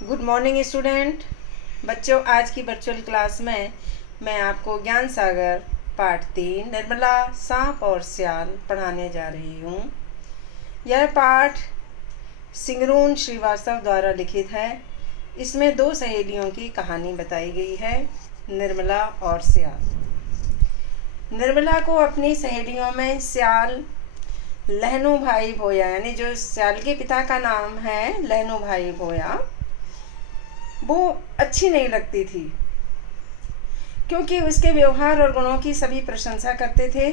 Good morning student. बच्चों, आज की वर्चुअल क्लास में मैं आपको ज्ञान सागर पाठ 3 निर्मला, सांप और सियाल पढ़ाने जा रही हूँ। यह पाठ सिंगरून श्रीवास्तव द्वारा लिखित है। इसमें दो सहेलियों की कहानी बताई गई है, निर्मला और सियाल। निर्मला को अपनी सहेलियों में सियाल लहनू भाई भोया, यानी जो सियाल के पिता का नाम है लहनू भाई भोया, वो अच्छी नहीं लगती थी, क्योंकि उसके व्यवहार और गुणों की सभी प्रशंसा करते थे।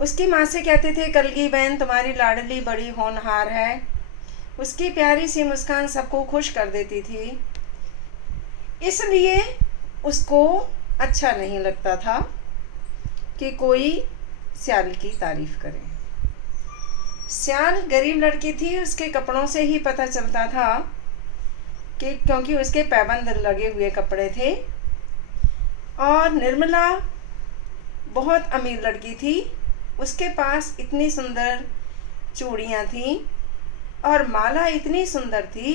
उसकी माँ से कहते थे, कलगी बहन तुम्हारी लाडली बड़ी होनहार है। उसकी प्यारी सी मुस्कान सबको खुश कर देती थी, इसलिए उसको अच्छा नहीं लगता था कि कोई सियाल की तारीफ करे। सियाल गरीब लड़की थी, उसके कपड़ों से ही पता चलता था कि क्योंकि उसके पैबंद लगे हुए कपड़े थे। और निर्मला बहुत अमीर लड़की थी, उसके पास इतनी सुंदर चूड़ियाँ थीं और माला इतनी सुंदर थी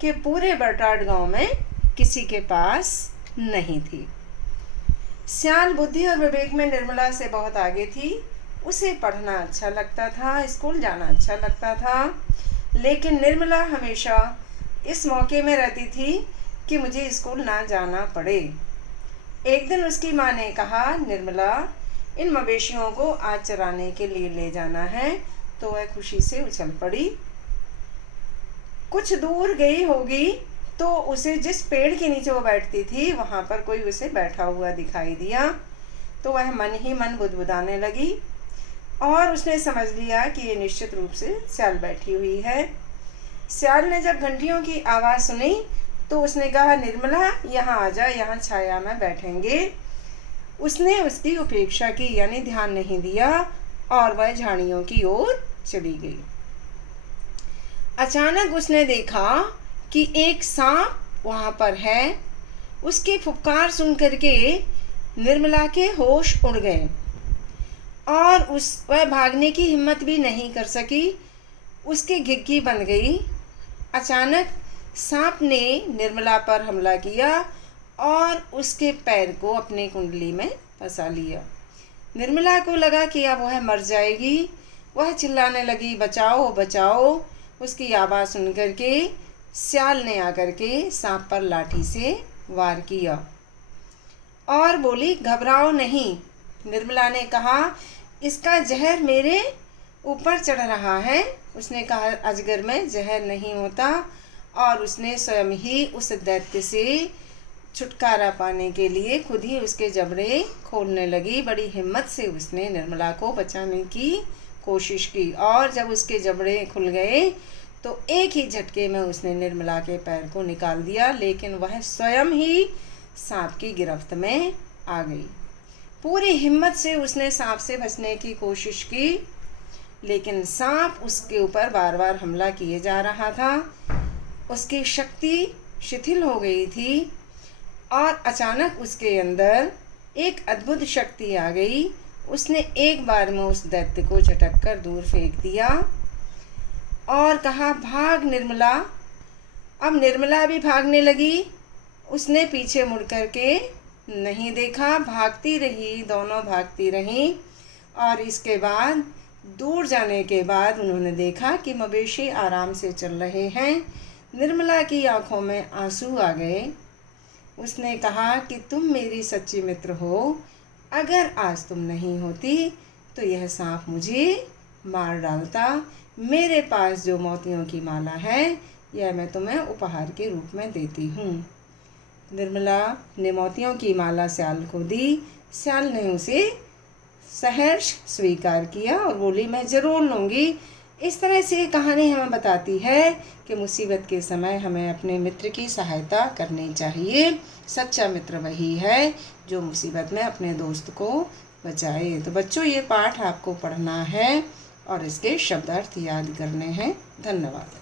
कि पूरे बरटाट गांव में किसी के पास नहीं थी। सियाल बुद्धि और विवेक में निर्मला से बहुत आगे थी। उसे पढ़ना अच्छा लगता था, स्कूल जाना अच्छा लगता था, लेकिन निर्मला हमेशा इस मौके में रहती थी कि मुझे स्कूल ना जाना पड़े। एक दिन उसकी माँ ने कहा, निर्मला इन मवेशियों को आज चराने के लिए ले जाना है, तो वह खुशी से उछल पड़ी। कुछ दूर गई होगी तो उसे जिस पेड़ के नीचे वो बैठती थी वहाँ पर कोई उसे बैठा हुआ दिखाई दिया, तो वह मन ही मन बुदबुदाने लगी और उसने समझ लिया कि ये निश्चित रूप से सियाल बैठी हुई है। सियाल ने जब घंटियों की आवाज़ सुनी तो उसने कहा, निर्मला यहाँ आ जा, यहाँ छाया में बैठेंगे। उसने उसकी उपेक्षा की, यानी ध्यान नहीं दिया, और वह झाड़ियों की ओर चली गई। अचानक उसने देखा कि एक सांप वहाँ पर है। उसकी फुफकार सुन करके निर्मला के होश उड़ गए और वह भागने की हिम्मत भी नहीं कर सकी, उसकी घिघी बन गई। अचानक सांप ने निर्मला पर हमला किया और उसके पैर को अपनी कुंडली में फंसा लिया। निर्मला को लगा कि अब वह मर जाएगी। वह चिल्लाने लगी, बचाओ बचाओ। उसकी आवाज़ सुन करके सियाल ने आकर के सांप पर लाठी से वार किया और बोली, घबराओ नहीं। निर्मला ने कहा, इसका जहर मेरे ऊपर चढ़ रहा है। उसने कहा, अजगर में जहर नहीं होता, और उसने स्वयं ही उस दैत्य से छुटकारा पाने के लिए खुद ही उसके जबड़े खोलने लगी। बड़ी हिम्मत से उसने निर्मला को बचाने की कोशिश की, और जब उसके जबड़े खुल गए तो एक ही झटके में उसने निर्मला के पैर को निकाल दिया, लेकिन वह स्वयं ही सांप की गिरफ्त में आ गई। पूरी हिम्मत से उसने सांप से बचने की कोशिश की, लेकिन सांप उसके ऊपर बार बार हमला किए जा रहा था। उसकी शक्ति शिथिल हो गई थी और अचानक उसके अंदर एक अद्भुत शक्ति आ गई। उसने एक बार में उस दैत्य को झटक कर दूर फेंक दिया और कहा, भाग निर्मला। अब निर्मला भी भागने लगी। उसने पीछे मुड़ कर के नहीं देखा, भागती रही, दोनों भागती रहीं। और इसके बाद दूर जाने के बाद उन्होंने देखा कि मवेशी आराम से चल रहे हैं। निर्मला की आंखों में आंसू आ गए। उसने कहा कि तुम मेरी सच्ची मित्र हो, अगर आज तुम नहीं होती तो यह सांप मुझे मार डालता। मेरे पास जो मोतियों की माला है यह मैं तुम्हें उपहार के रूप में देती हूँ। निर्मला ने मोतियों की माला सियाल को दी। सियाल ने उसे सहर्ष स्वीकार किया और बोली, मैं ज़रूर लूँगी। इस तरह से ये कहानी हमें बताती है कि मुसीबत के समय हमें अपने मित्र की सहायता करनी चाहिए। सच्चा मित्र वही है जो मुसीबत में अपने दोस्त को बचाए। तो बच्चों, ये पाठ आपको पढ़ना है और इसके शब्दार्थ याद करने हैं। धन्यवाद।